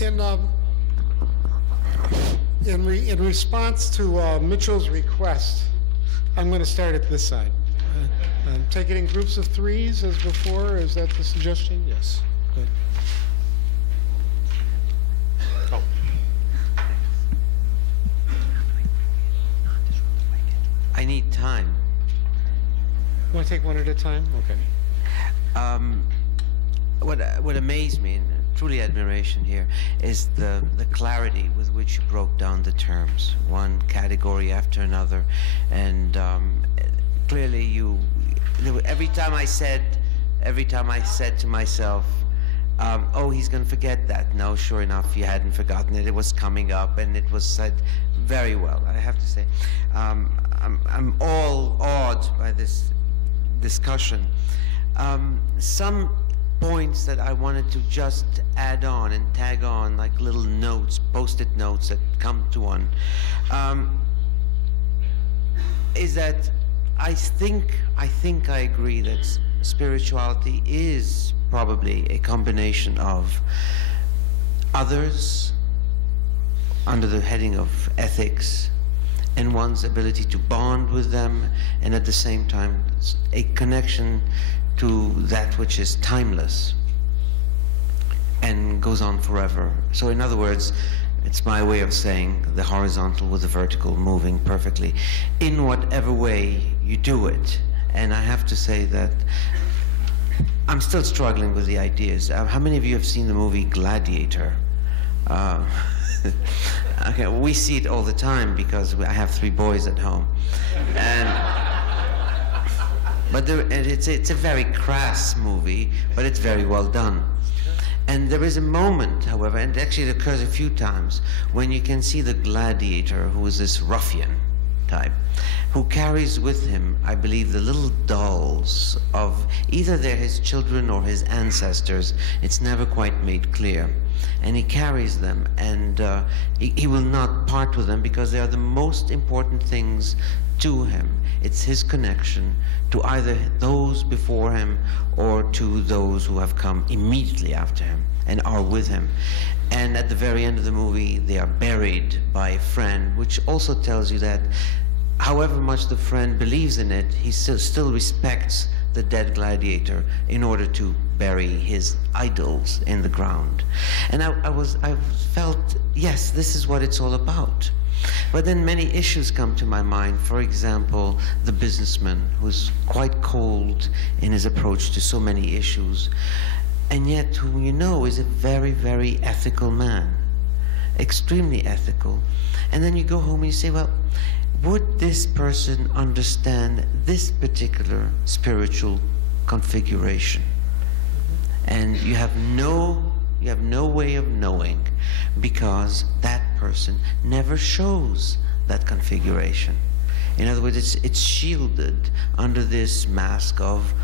In, in response to Mitchell's request, I'm going to start at this side. Take it in groups of threes as before. Is that the suggestion? Yes. Good. Oh. I need time. You want to take one at a time? Okay. What amazed me, and truly admiration here, is the clarity with which you broke down the terms, one category after another, and clearly every time I said to myself, oh, he's going to forget that. No, sure enough, he hadn't forgotten it. It was coming up, and it was said very well, I have to say. I'm all awed by this discussion. Some points that I wanted to just add on and tag on, like little notes, post-it notes that come to one, is that I think I agree that spirituality is probably a combination of others under the heading of ethics, and one's ability to bond with them, and at the same time a connection to that which is timeless and goes on forever. So in other words, it's my way of saying the horizontal with the vertical moving perfectly in whatever way you do it. And I have to say that I'm still struggling with the ideas. How many of you have seen the movie Gladiator? Okay, we see it all the time because I have 3 boys at home, but it's a very crass movie, but it's very well done. And there is a moment, however, and actually it occurs a few times, when you can see the gladiator, who is this ruffian type, who carries with him, I believe, the little dolls of either they're his children or his ancestors. It's never quite made clear. And he carries them, and he will not part with them because they are the most important things to him. It's his connection to either those before him or to those who have come immediately after him and are with him. And at the very end of the movie, they are buried by a friend, which also tells you that however much the friend believes in it, he still respects the dead gladiator in order to bury his idols in the ground. And I felt, yes, this is what it's all about. But then many issues come to my mind. For example, the businessman who's quite cold in his approach to so many issues, and yet who you know is a very, very ethical man, extremely ethical. And then you go home and you say, well, would this person understand this particular spiritual configuration? And you have no way of knowing, because that person never shows that configuration. In other words, it's shielded under this mask of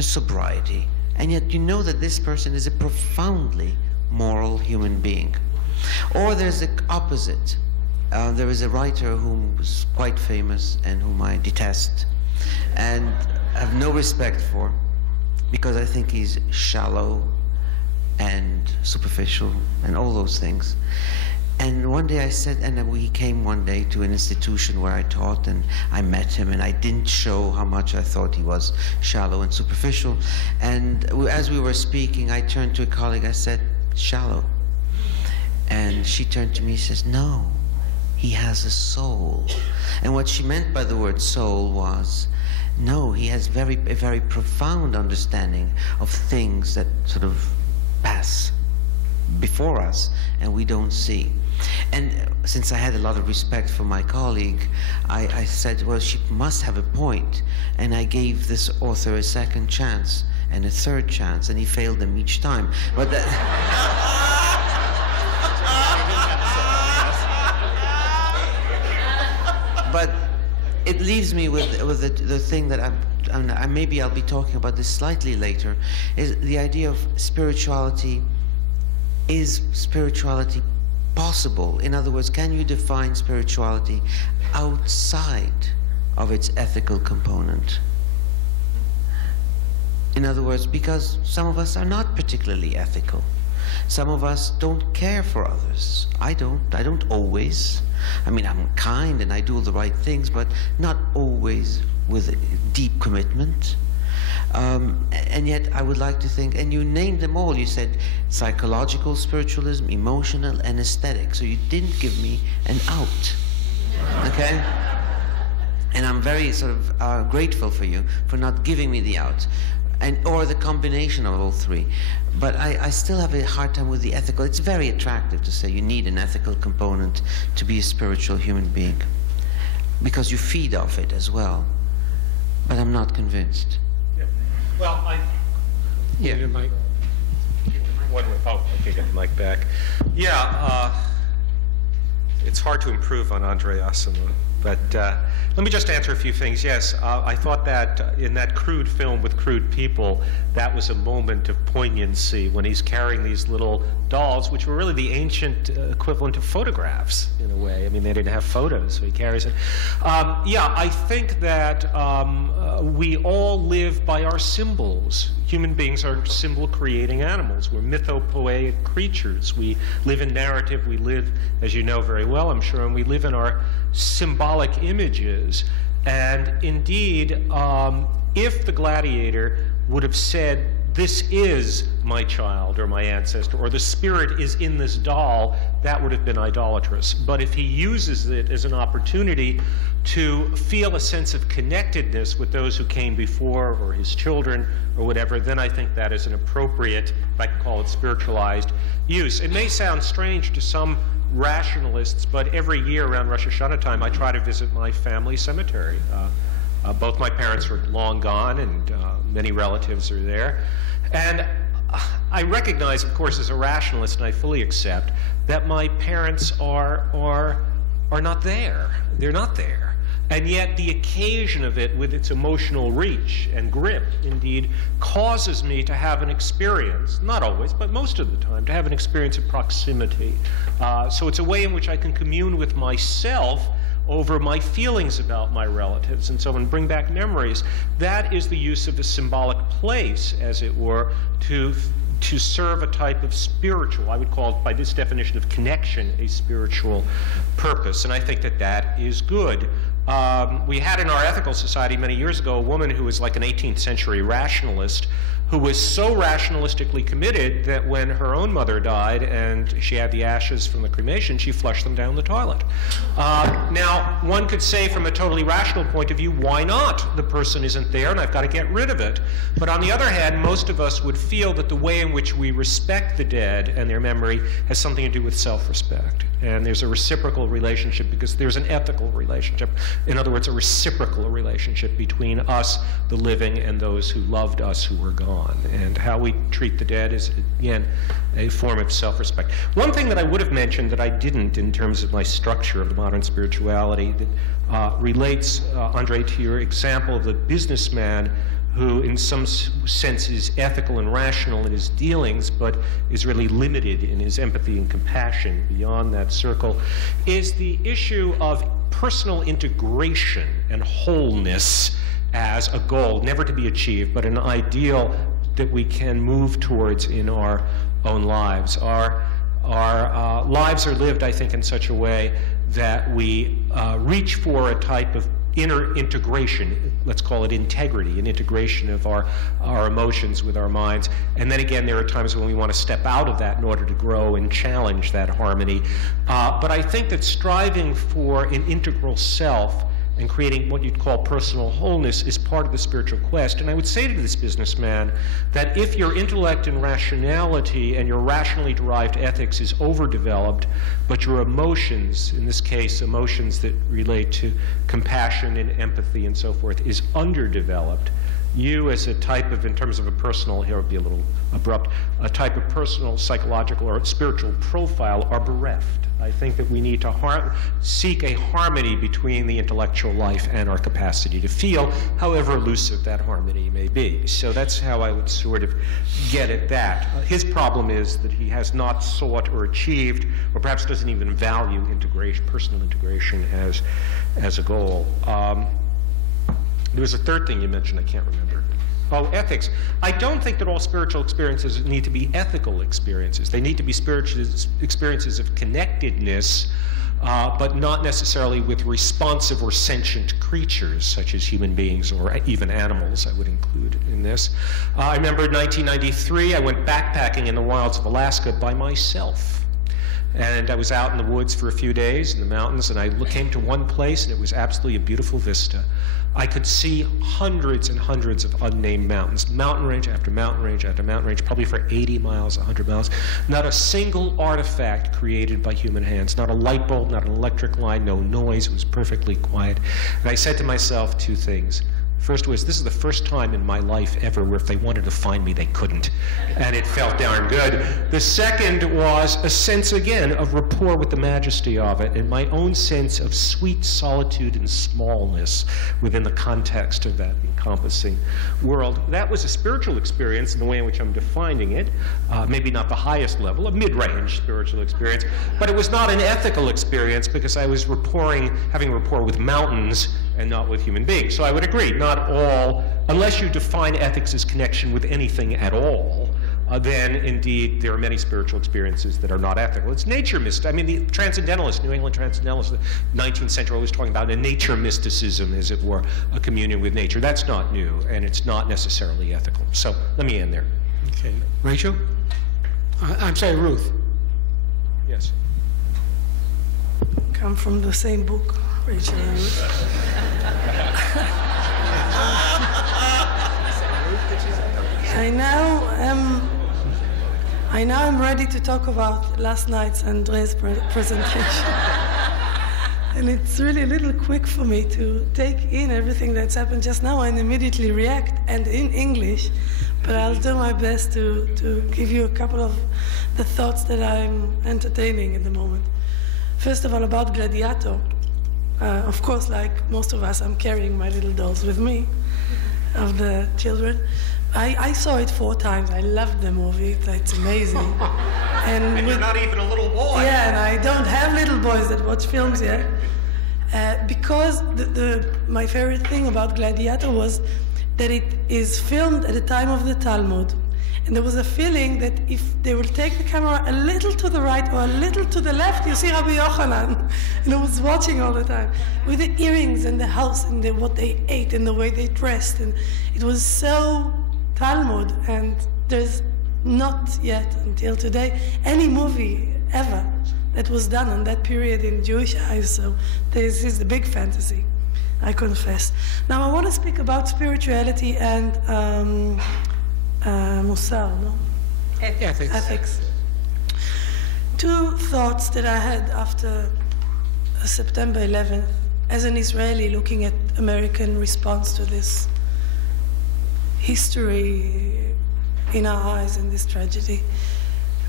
sobriety. And yet you know that this person is a profoundly moral human being. Or there's the opposite. There is a writer who was quite famous and whom I detest and have no respect for, because I think he's shallow and superficial and all those things. And one day I said, and we came one day to an institution where I taught, and I met him, and I didn't show how much I thought he was shallow and superficial. And as we were speaking, I turned to a colleague, I said, shallow. And she turned to me and says, no, he has a soul. And what she meant by the word soul was, no, he has a very profound understanding of things that sort of pass before us and we don't see. And since I had a lot of respect for my colleague, I said, well, she must have a point. And I gave this author a second chance and a third chance, and he failed them each time. But but it leaves me with the thing that maybe I'll be talking about this slightly later, is the idea of spirituality. Is spirituality possible? In other words, can you define spirituality outside of its ethical component? In other words, because some of us are not particularly ethical. Some of us don't care for others. I don't always. I mean, I'm kind and I do all the right things, but not always with deep commitment. And yet I would like to think, and you named them all. You said psychological spiritualism, emotional, and aesthetic. So you didn't give me an out, okay? And I'm very sort of grateful for you for not giving me the out, or the combination of all three. But I still have a hard time with the ethical. It's very attractive to say you need an ethical component to be a spiritual human being, because you feed off it as well. But I'm not convinced. Yeah. Well, Yeah. Mike. Okay, get the mic back. Yeah, it's hard to improve on Andre Aciman, but let me just answer a few things. Yes, I thought that in that crude film with crude people, that was a moment of poignancy when he's carrying these little dolls, which were really the ancient equivalent of photographs in a way. I mean, they didn't have photos, so he carries it. Yeah, I think that we all live by our symbols. Human beings are symbol-creating animals. We're mythopoeic creatures. We live in narrative. We live, as you know very well, I'm sure, and we live in our symbolic images. And indeed, if the gladiator would have said, "This is my child or my ancestor," or "the spirit is in this doll," that would have been idolatrous. But if he uses it as an opportunity to feel a sense of connectedness with those who came before, or his children, or whatever, then I think that is an appropriate, if I can call it spiritualized use. It may sound strange to some rationalists, but every year around Rosh Hashanah time, I try to visit my family cemetery. Both my parents are long gone, and many relatives are there. And I recognize, of course, as a rationalist, and I fully accept, that my parents are not there. They're not there. And yet the occasion of it, with its emotional reach and grip, indeed, causes me to have an experience, not always, but most of the time, to have an experience of proximity. So it's a way in which I can commune with myself over my feelings about my relatives and so on, bring back memories. That is the use of a symbolic place, as it were, to serve a type of spiritual, I would call it, by this definition of connection, a spiritual purpose. And I think that that is good. We had in our ethical society many years ago a woman who was like an 18th century rationalist, who was so rationalistically committed that when her own mother died and she had the ashes from the cremation, she flushed them down the toilet. Now, one could say from a totally rational point of view, why not? The person isn't there and I've got to get rid of it. But on the other hand, most of us would feel that the way in which we respect the dead and their memory has something to do with self-respect. And there's a reciprocal relationship because there's an ethical relationship. In other words, a reciprocal relationship between us, the living, and those who loved us who were gone. And how we treat the dead is, again, a form of self-respect. One thing that I would have mentioned that I didn't in terms of my structure of the modern spirituality that relates, Andre, to your example of the businessman who in some sense is ethical and rational in his dealings, but is really limited in his empathy and compassion beyond that circle, is the issue of personal integration and wholeness as a goal, never to be achieved, but an ideal that we can move towards in our own lives. Our lives are lived, I think, in such a way that we reach for a type of inner integration, let's call it integrity, an integration of our emotions with our minds. And then again, there are times when we want to step out of that in order to grow and challenge that harmony. But I think that striving for an integral self and creating what you'd call personal wholeness is part of the spiritual quest. And I would say to this businessman that if your intellect and rationality and your rationally derived ethics is overdeveloped, but your emotions, in this case emotions that relate to compassion and empathy and so forth, is underdeveloped, you as a type of, in terms of a personal, here would be a little abrupt, a type of personal, psychological, or spiritual profile are bereft. I think that we need to seek a harmony between the intellectual life and our capacity to feel, however elusive that harmony may be. So that's how I would sort of get at that. His problem is that he has not sought or achieved, or perhaps doesn't even value integration, personal integration as a goal. There was a third thing you mentioned, I can't remember. Oh, ethics. I don't think that all spiritual experiences need to be ethical experiences. They need to be spiritual experiences of connectedness, but not necessarily with responsive or sentient creatures, such as human beings or even animals, I would include in this. I remember in 1993, I went backpacking in the wilds of Alaska by myself. And I was out in the woods for a few days in the mountains, and I came to one place, and it was absolutely a beautiful vista. I could see hundreds and hundreds of unnamed mountains, mountain range after mountain range after mountain range, probably for 80 miles, 100 miles. Not a single artifact created by human hands, not a light bulb, not an electric line, no noise. It was perfectly quiet. And I said to myself two things. First was, this is the first time in my life ever where if they wanted to find me, they couldn't. And it felt darn good. The second was a sense, again, of rapport with the majesty of it and my own sense of sweet solitude and smallness within the context of that encompassing world. That was a spiritual experience in the way in which I'm defining it. Maybe not the highest level, a mid-range spiritual experience, but it was not an ethical experience because I was having rapport with mountains and not with human beings. So I would agree, not all, unless you define ethics as connection with anything at all, then indeed there are many spiritual experiences that are not ethical. It's nature mysticism. I mean, the transcendentalists, New England transcendentalists, the 19th century, always talking about a nature mysticism, as it were, a communion with nature. That's not new, and it's not necessarily ethical. So let me end there. Okay. Rachel? I'm sorry, Ruth. Yes. Come from the same book, Rachel and Ruth. I now am ready to talk about last night's Andre's presentation. And it's really a little quick for me to take in everything that's happened just now and immediately react, and in English. But I'll do my best to give you a couple of the thoughts that I'm entertaining at the moment. First of all, about Gladiator. Of course, like most of us, I'm carrying my little dolls with me, of the children. I saw it 4 times. I loved the movie. It's amazing. And you're not even a little boy. Yeah, and I don't have little boys that watch films yet. Because my favorite thing about Gladiator was that it is filmed at the time of the Talmud. And there was a feeling that if they would take the camera a little to the right or a little to the left, you see Rabbi Yochanan. And I was watching all the time with the earrings and the house and what they ate and the way they dressed. And it was so Talmud. And there's not yet, until today, any movie ever that was done on that period in Jewish eyes. So this is the big fantasy, I confess. Now I want to speak about spirituality and Musar, no? Ethics. 2 thoughts that I had after September 11th, as an Israeli looking at American response to this history in our eyes and this tragedy.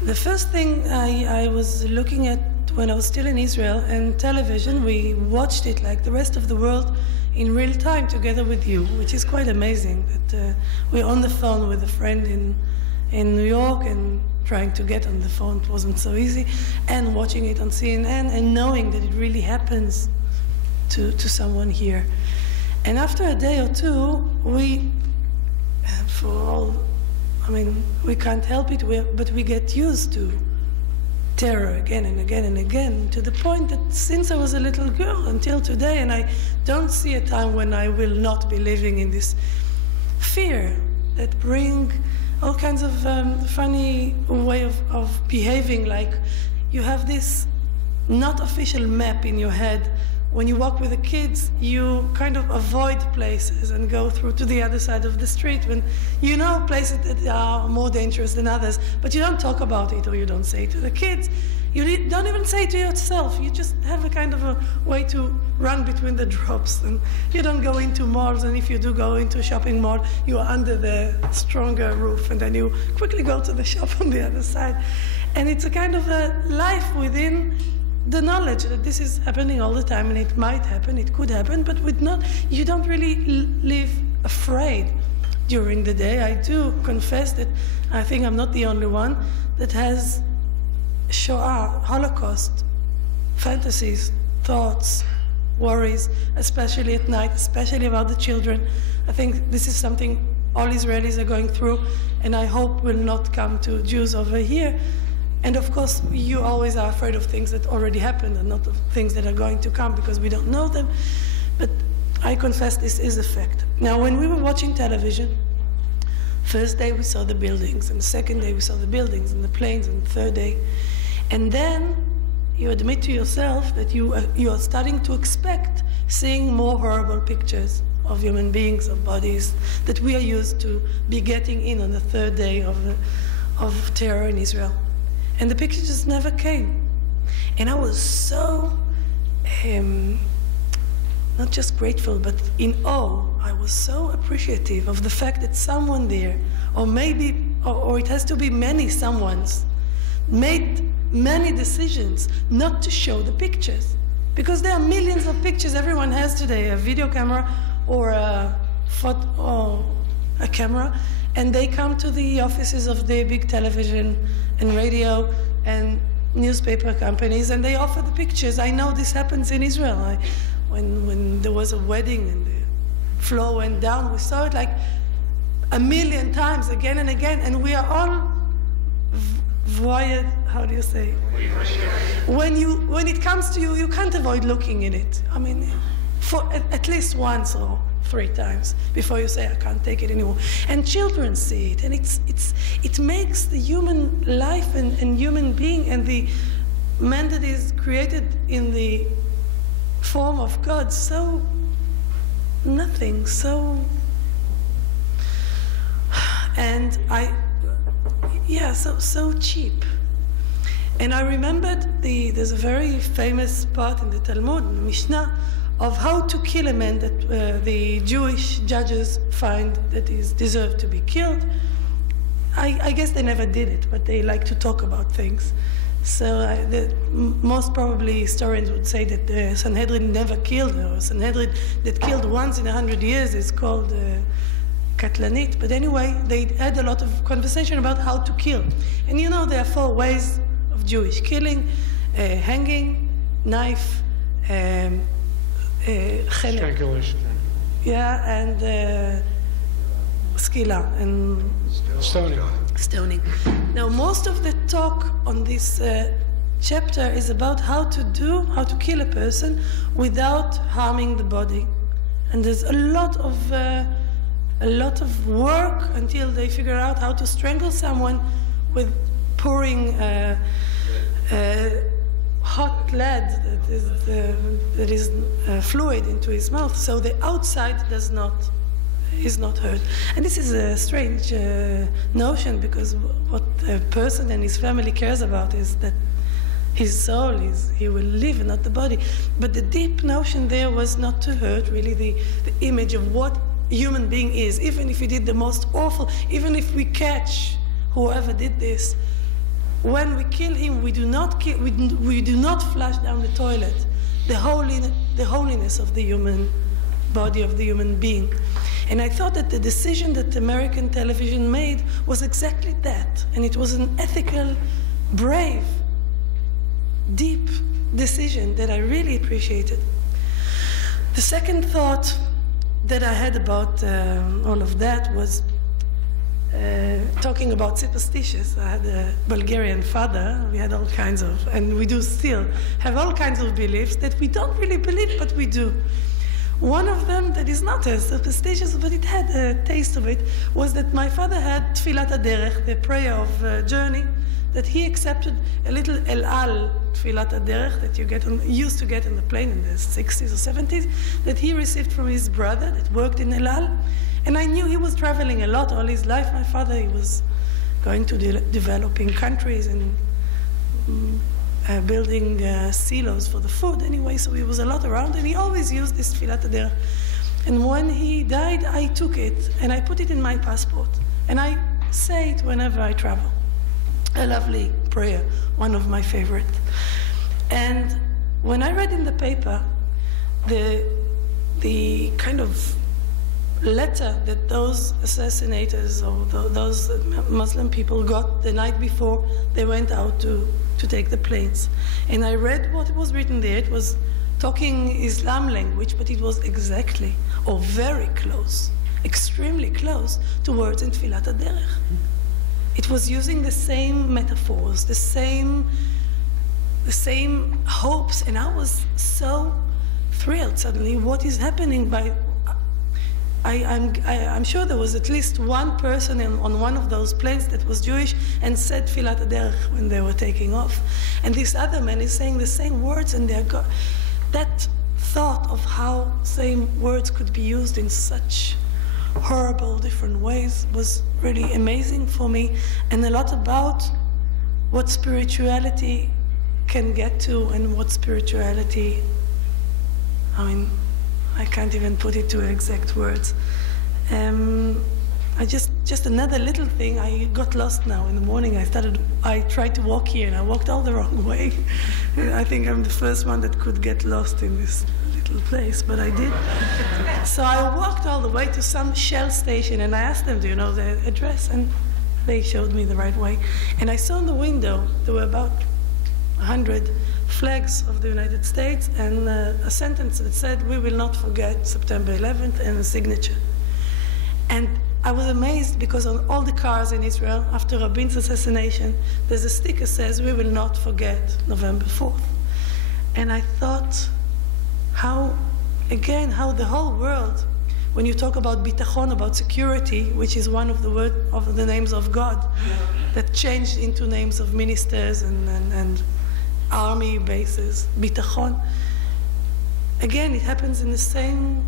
The first thing I was looking at when I was still in Israel, and television, we watched it like the rest of the world in real time together with you, which is quite amazing that we're on the phone with a friend in New York and trying to get on the phone. It wasn't so easy, and watching it on CNN and knowing that it really happens to someone here. And after a day or two, we can't help it, but we get used to terror again and again and again, to the point that since I was a little girl until today, and I don't see a time when I will not be living in this fear that bring all kinds of funny way of behaving. Like you have this not official map in your head. When you walk with the kids, you kind of avoid places and go through to the other side of the street when you know places that are more dangerous than others, but you don't talk about it, or you don't say it to the kids. You don't even say it to yourself. You just have a kind of a way to run between the drops, and you don't go into malls, and if you do go into a shopping mall, you are under the stronger roof, and then you quickly go to the shop on the other side. And it's a kind of a life within the knowledge that this is happening all the time, and it might happen, it could happen, but you don't really live afraid during the day. I do confess that I think I'm not the only one that has Shoah, Holocaust, fantasies, thoughts, worries, especially at night, especially about the children. I think this is something all Israelis are going through, and I hope will not come to Jews over here. And of course, you always are afraid of things that already happened and not of things that are going to come because we don't know them. But I confess this is a fact. Now, when we were watching television, first day we saw the buildings, and the second day we saw the buildings and the planes, and the third day. And then you admit to yourself that you are starting to expect seeing more horrible pictures of human beings, of bodies, that we are used to be getting in on the third day of terror in Israel. And the pictures just never came. And I was so, not just grateful, but in awe. I was so appreciative of the fact that someone there, or maybe, or it has to be many someones, made many decisions not to show the pictures. Because there are millions of pictures everyone has today, a video camera or a photo, or a camera, and they come to the offices of the big television and radio and newspaper companies, and they offer the pictures. I know this happens in Israel. When there was a wedding and the floor went down, we saw it like a million times, again and again, and we are all voyeur, how do you say? When it comes to you, you can't avoid looking in it. I mean, for at least once or 3 times before you say, I can't take it anymore. And children see it, and it makes the human life and human being and the man that is created in the form of God so nothing, so, and so cheap. And I remembered there's a very famous part in the Talmud, in the Mishnah, of how to kill a man that the Jewish judges find that is deserved to be killed. I guess they never did it, but they like to talk about things. So most probably historians would say that the Sanhedrin never killed, or Sanhedrin that killed once in 100 years is called Katlanit. But anyway, they had a lot of conversation about how to kill. And you know, there are 4 ways of Jewish killing: hanging, knife, Strangulation. yeah, and skila, and stoning. Now, most of the talk on this chapter is about how to kill a person without harming the body. And there's a lot of work until they figure out how to strangle someone with pouring hot lead that is fluid into his mouth, so the outside is not hurt. And this is a strange notion, because what a person and his family cares about is that his soul he will live, not the body. But the deep notion there was not to hurt really the image of what a human being is, even if he did the most awful, even if we catch whoever did this. When we kill him, we do not flush down the toilet the holiness of the human body, of the human being. And I thought that the decision that American television made was exactly that. And it was an ethical, brave, deep decision that I really appreciated. The second thought that I had about all of that was talking about superstitious. I had a Bulgarian father. We had all kinds of, and we do still have all kinds of beliefs that we don't really believe, but we do. One of them that is not as superstitious, but it had a taste of it, was that my father had Tfilat HaDerech, the prayer of journey, that he accepted a little El Al Tfilat HaDerech that you used to get on the plane in the 60s or 70s, that he received from his brother that worked in El Al. And I knew he was traveling a lot all his life. My father, he was going to developing countries and building silos for the food anyway, so he was a lot around, and he always used this Tfilat HaDerech. And when he died, I took it, and I put it in my passport. And I say it whenever I travel. A lovely prayer, one of my favorite. And when I read in the paper the kind of letter that those assassinators or those Muslim people got the night before they went out to take the planes. And I read what was written there. It was talking Islam language, but it was exactly or very close extremely close to words in Tfilat HaDerech. It was using the same metaphors, the same hopes, and I was so thrilled suddenly. What is happening? I'm sure there was at least one person on one of those planes that was Jewish and said Tfilat HaDerech when they were taking off. And this other man is saying the same words, and that thought of how same words could be used in such horrible different ways was really amazing for me, and a lot about what spirituality can get to and what spirituality, I mean, I can't even put it to exact words. Just another little thing, I got lost now in the morning. I tried to walk here and I walked all the wrong way. I think I'm the first one that could get lost in this little place, but I did. So I walked all the way to some Shell station and I asked them, do you know the address? And they showed me the right way. And I saw in the window, there were about 100 flags of the United States and a sentence that said, "We will not forget September 11th," and a signature. And I was amazed because on all the cars in Israel after Rabin's assassination, there's a sticker that says, "We will not forget November 4th." And I thought how the whole world, when you talk about bitachon, about security, which is one of the names of God, that changed into names of ministers and army bases, bitachon. Again, it happens in the same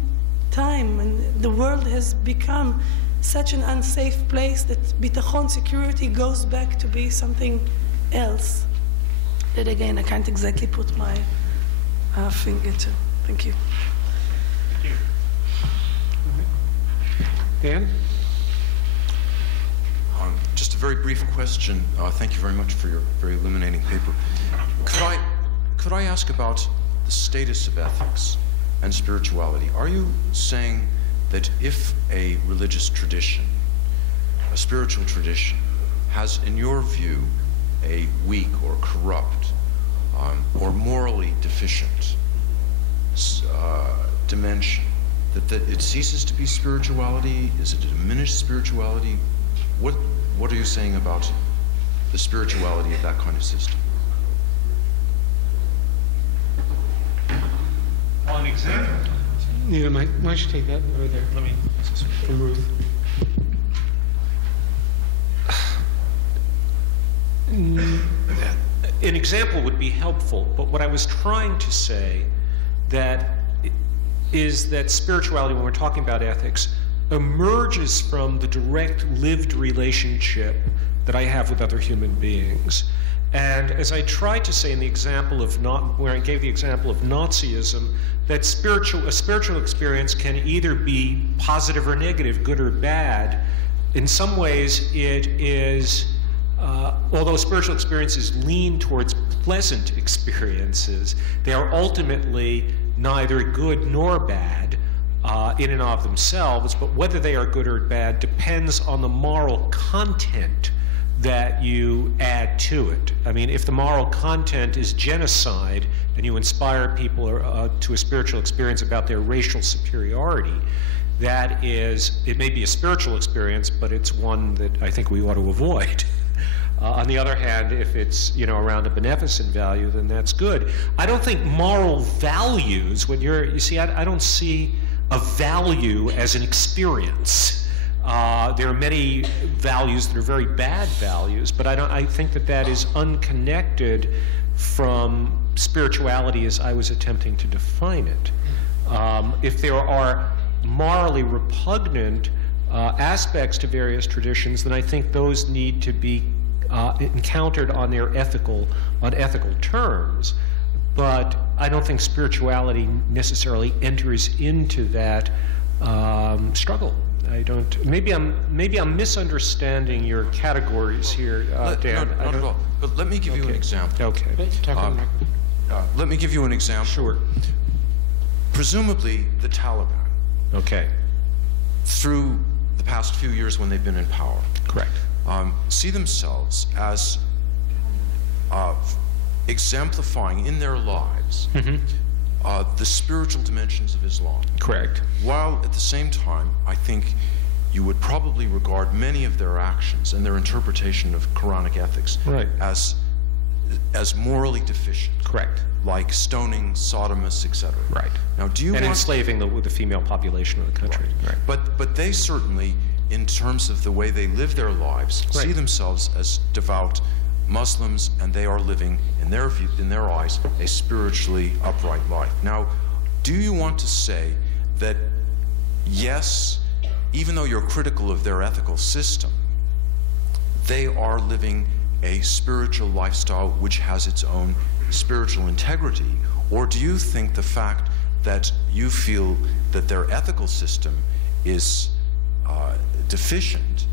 time, and the world has become such an unsafe place that bitachon, security, goes back to be something else. That again, I can't exactly put my finger to. Thank you. Thank you. Dan? Just a very brief question. Thank you very much for your very illuminating paper. Could I ask about the status of ethics and spirituality? Are you saying that if a religious tradition, a spiritual tradition, has, in your view, a weak or corrupt or morally deficient dimension, that it ceases to be spirituality? Is it a diminished spirituality? What are you saying about the spirituality of that kind of system? Well, an example. Nina, why don't you take that over there? Let me. From Ruth. An example would be helpful, but what I was trying to say is that spirituality, when we're talking about ethics, emerges from the direct lived relationship that I have with other human beings. And as I tried to say in the example of where I gave the example of Nazism, that a spiritual experience can either be positive or negative, good or bad. In some ways, it is, although spiritual experiences lean towards pleasant experiences, they are ultimately neither good nor bad in and of themselves, but whether they are good or bad depends on the moral content that you add to it. I mean, if the moral content is genocide and you inspire people to a spiritual experience about their racial superiority, it may be a spiritual experience, but it's one that I think we ought to avoid. On the other hand, if it's around a beneficent value, then that's good. I don't think moral values, I don't see a value as an experience. There are many values that are very bad values, but I think that is unconnected from spirituality as I was attempting to define it. If there are morally repugnant aspects to various traditions, then I think those need to be encountered on ethical terms. But I don't think spirituality necessarily enters into that struggle. Maybe I'm misunderstanding your categories here, Dan. Not at all. But let me give you an example. Okay. Let me give you an example. Sure. Presumably, the Taliban. Okay. Through the past few years when they've been in power. Correct. See themselves as exemplifying in their lives the spiritual dimensions of Islam. Correct. While at the same time, I think you would probably regard many of their actions and their interpretation of Quranic ethics Right. as morally deficient. Correct. Like stoning, sodomists, etc. Right. Now, do you And want enslaving the female population of the country. Right. But they certainly, in terms of the way they live their lives, see Right. themselves as devout Muslims, and they are living, in their view, in their eyes, a spiritually upright life. Now, do you want to say that yes, even though you're critical of their ethical system, they are living a spiritual lifestyle which has its own spiritual integrity? Or do you think the fact that you feel that their ethical system is deficient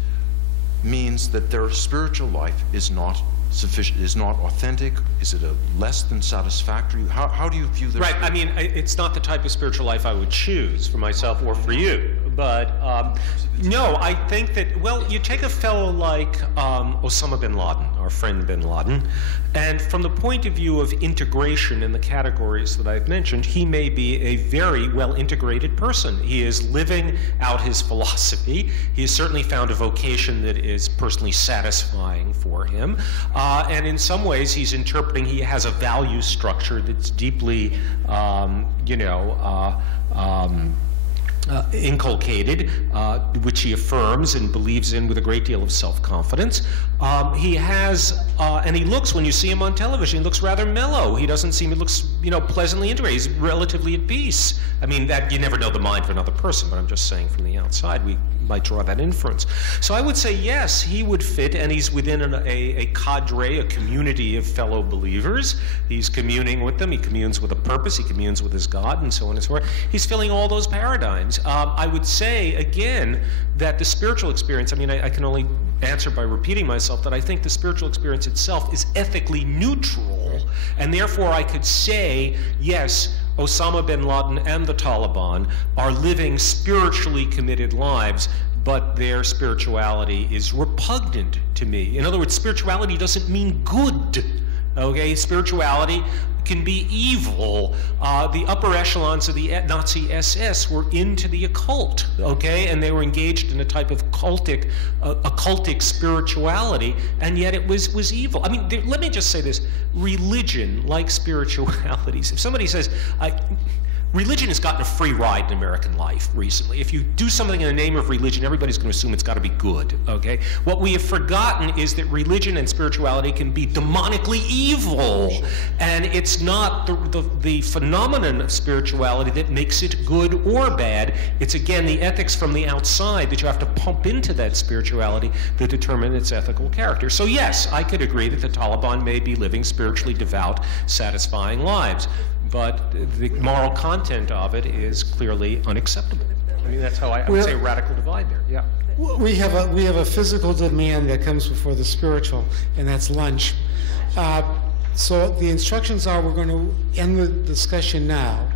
means that their spiritual life is not sufficient, is not authentic? Is it a less than satisfactory? How do you view their Right. I mean, it's not the type of spiritual life I would choose for myself or for you. But no, I think that, well, you take a fellow like Osama bin Laden, our friend bin Laden, and from the point of view of integration in the categories that I've mentioned, he may be a very well integrated person. He is living out his philosophy. He has certainly found a vocation that is personally satisfying for him. And in some ways, he's interpreting, he has a value structure that's deeply, inculcated, which he affirms and believes in with a great deal of self-confidence. He has, and he looks, when you see him on television, he looks rather mellow. He doesn't seem, he looks, pleasantly integrated. He's relatively at peace. I mean, that you never know the mind of another person, but I'm just saying from the outside, we might draw that inference. So I would say, yes, he would fit, and he's within a cadre, a community of fellow believers. He's communing with them. He communes with a purpose. He communes with his God, and so on and so forth. He's filling all those paradigms. I would say, again, that the spiritual experience, I mean, I can only answer by repeating myself, that I think the spiritual experience itself is ethically neutral, and therefore I could say, yes, Osama bin Laden and the Taliban are living spiritually committed lives, but their spirituality is repugnant to me. In other words, spirituality doesn't mean good, okay? Spirituality can be evil. The upper echelons of the Nazi SS were into the occult, okay? And they were engaged in a type of occultic spirituality, and yet it was evil. I mean, let me just say this. Religion, like spiritualities, if somebody says, religion has gotten a free ride in American life recently. If you do something in the name of religion, everybody's going to assume it's got to be good, okay? What we have forgotten is that religion and spirituality can be demonically evil. And it's not the phenomenon of spirituality that makes it good or bad. It's, again, the ethics from the outside that you have to pump into that spirituality that determine its ethical character. So yes, I could agree that the Taliban may be living spiritually devout, satisfying lives, but the moral content of it is clearly unacceptable. I mean, that's how I would say radical divide there, yeah. We have a physical demand that comes before the spiritual, and that's lunch. So the instructions are, we're going to end the discussion now.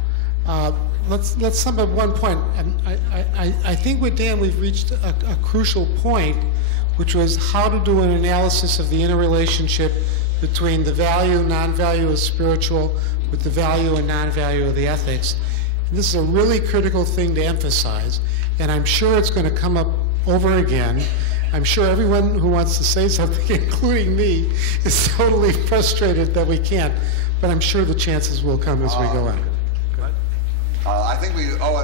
Let's sum up one point. I think with Dan we've reached a crucial point, which was how to do an analysis of the interrelationship between the value, non-value of spiritual with the value and non-value of the ethics. And this is a really critical thing to emphasize, and I'm sure it's going to come up over again. I'm sure everyone who wants to say something, including me, is totally frustrated that we can't, but I'm sure the chances will come as we go on. I think we owe